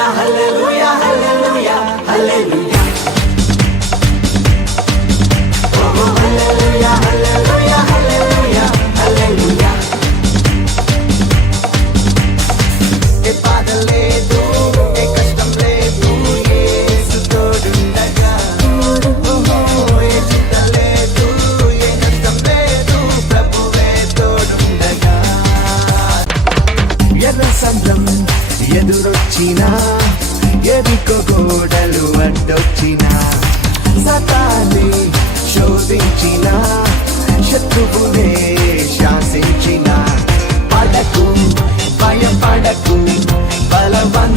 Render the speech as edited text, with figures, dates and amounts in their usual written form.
hallelujah, hallelujah, hallelujah. Oh, hallelujah, hallelujah, hallelujah, hallelujah. ఏ బాధ లేదు, ఏ కష్టం లేదు, యేసు తోడుండగా. ఓహో, ఏ చింత లేదు, ఏ కష్టం లేదు, ప్రభువే తోడుండగా. ఎర్ర సంద్రం ఎదురొచ్చినా, ఎదుకో గోడలు అడ్డొచ్చినా, సతాన్ని శోధించిన, శత్రువునే శాసించిన, పడకు భయపడకు బలవంతుడే